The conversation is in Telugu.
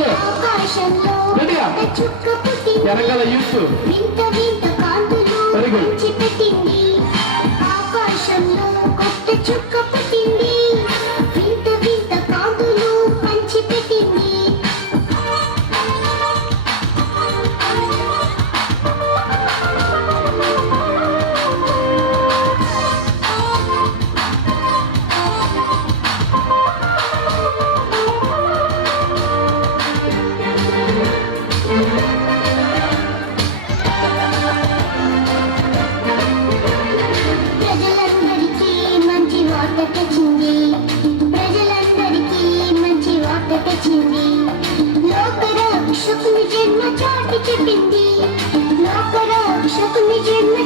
చప్పట్లు గట్టిగా వెనకాల యూత్ వెరీ గుడ్ ఆకాశంలో కొత్త చుక్క పుట్టింది వింత వింత కాంతులు పంచిపెట్టింది ప్రజలందరికీ మంచి వార్త తెచ్చింది ప్రజలందరికీ మంచి వార్త తెచ్చింది లోకరక్షకుని జన్మ చాటి చెప్పింది లోకరక్షకుని జన్మ